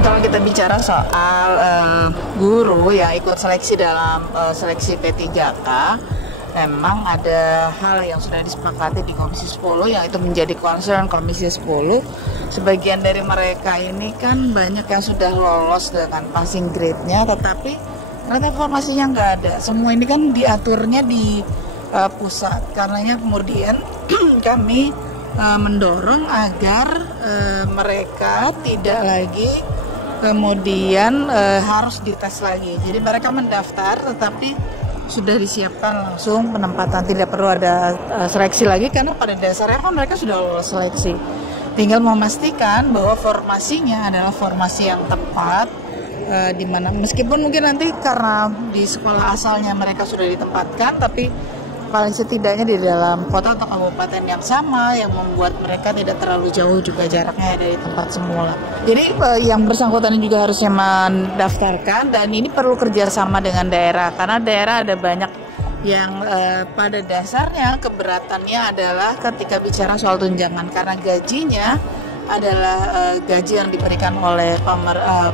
Kalau kita bicara soal guru yang ikut seleksi dalam seleksi P3K, memang ada hal yang sudah disepakati di Komisi 10 yang itu menjadi concern Komisi 10. Sebagian dari mereka ini kan banyak yang sudah lolos dengan passing grade-nya, tetapi ternyata informasinya nggak ada. Semua ini kan diaturnya di pusat. Karenanya kemudian kami mendorong agar mereka tidak lagi kemudian harus dites lagi. Jadi mereka mendaftar tetapi sudah disiapkan langsung penempatan, tidak perlu ada seleksi lagi karena pada dasarnya kan mereka sudah lolos seleksi. Tinggal memastikan bahwa formasinya adalah formasi yang tepat, di mana meskipun mungkin nanti karena di sekolah asalnya mereka sudah ditempatkan, tapi paling setidaknya di dalam kota atau kabupaten yang sama yang membuat mereka tidak terlalu jauh juga jaraknya dari tempat semula. Jadi yang bersangkutan juga harusnya mendaftarkan, dan ini perlu kerjasama dengan daerah karena daerah ada banyak yang pada dasarnya keberatannya adalah ketika bicara soal tunjangan karena gajinya adalah gaji yang diberikan oleh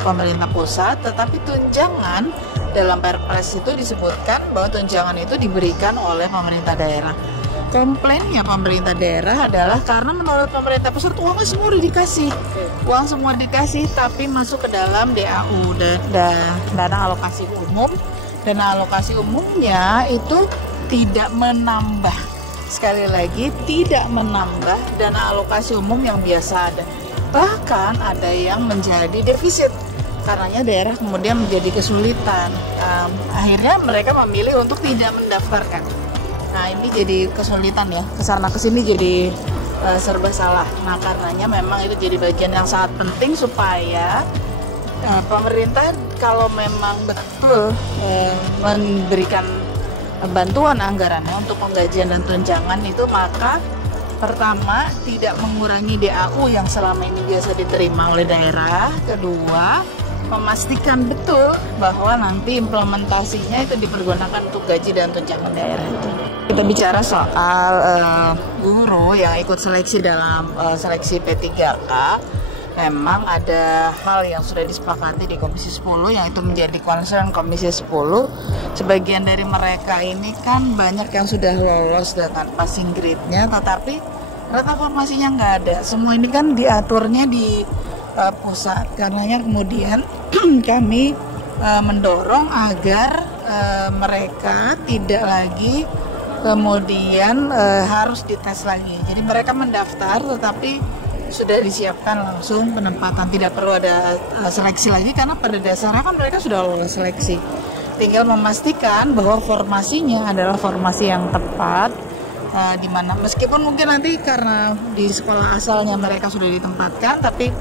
pemerintah pusat, tetapi tunjangan dalam Perpres itu disebutkan bahwa tunjangan itu diberikan oleh pemerintah daerah. Komplainnya pemerintah daerah adalah karena menurut pemerintah pusat uangnya semua udah dikasih, uang semua dikasih, tapi masuk ke dalam DAU, dana alokasi umum. Dana alokasi umumnya itu tidak menambah, sekali lagi tidak menambah dana alokasi umum yang biasa ada. Bahkan ada yang menjadi defisit. Karenanya daerah kemudian menjadi kesulitan. Akhirnya mereka memilih untuk tidak mendaftarkan. Nah ini jadi kesulitan ya, kesana kesini jadi serba salah. Nah karenanya memang itu jadi bagian yang sangat penting supaya pemerintah kalau memang betul memberikan bantuan anggarannya untuk penggajian dan tunjangan itu, maka pertama tidak mengurangi DAU yang selama ini biasa diterima oleh daerah. Kedua, memastikan betul bahwa nanti implementasinya itu dipergunakan untuk gaji dan tunjangan daerah. Kita bicara soal guru yang ikut seleksi dalam seleksi P3K, memang ada hal yang sudah disepakati di Komisi 10 yang itu menjadi concern Komisi 10. Sebagian dari mereka ini kan banyak yang sudah lolos dengan passing grade-nya, tetapi ternyata informasinya nggak ada. Semua ini kan diaturnya di pusat. Karenanya kemudian kami mendorong agar mereka tidak lagi kemudian harus dites lagi. Jadi mereka mendaftar tetapi sudah disiapkan langsung penempatan, tidak perlu ada seleksi lagi karena pada dasarnya kan mereka sudah lolos seleksi. Tinggal memastikan bahwa formasinya adalah formasi yang tepat, di mana meskipun mungkin nanti karena di sekolah asalnya mereka sudah ditempatkan, tapi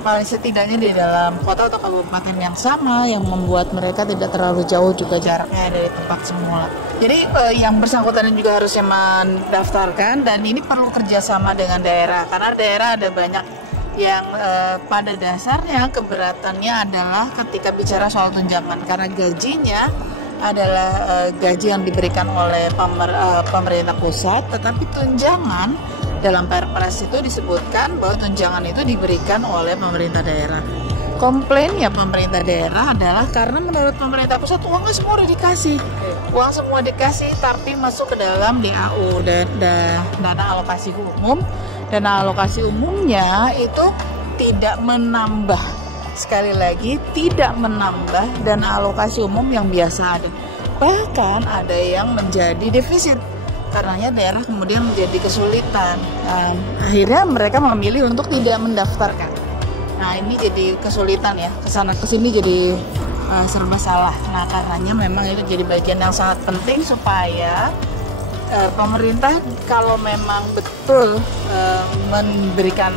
paling setidaknya di dalam kota atau kabupaten yang sama yang membuat mereka tidak terlalu jauh juga jaraknya dari tempat semula. Jadi yang bersangkutan juga harusnya mendaftarkan, dan ini perlu kerjasama dengan daerah karena daerah ada banyak yang pada dasarnya keberatannya adalah ketika bicara soal tunjangan karena gajinya adalah gaji yang diberikan oleh pemerintah pusat, tetapi tunjangan dalam Perpres itu disebutkan bahwa tunjangan itu diberikan oleh pemerintah daerah. Komplainnya pemerintah daerah adalah karena menurut pemerintah pusat uangnya semua udah dikasih, uang semua dikasih, tapi masuk ke dalam DAU, dana alokasi umum. Dana alokasi umumnya itu tidak menambah, sekali lagi tidak menambah dana alokasi umum yang biasa ada. Bahkan ada yang menjadi defisit. Karenanya daerah kemudian menjadi kesulitan. Akhirnya mereka memilih untuk tidak mendaftarkan. Nah ini jadi kesulitan ya, kesana kesini jadi serba salah. Nah karenanya memang itu jadi bagian yang sangat penting supaya pemerintah kalau memang betul memberikan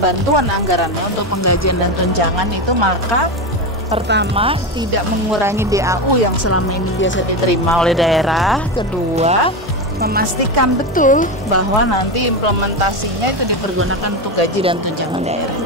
bantuan anggarannya untuk penggajian dan tunjangan itu, maka pertama tidak mengurangi DAU yang selama ini biasa diterima oleh daerah. Kedua, memastikan betul bahwa nanti implementasinya itu dipergunakan untuk gaji dan tunjangan daerah.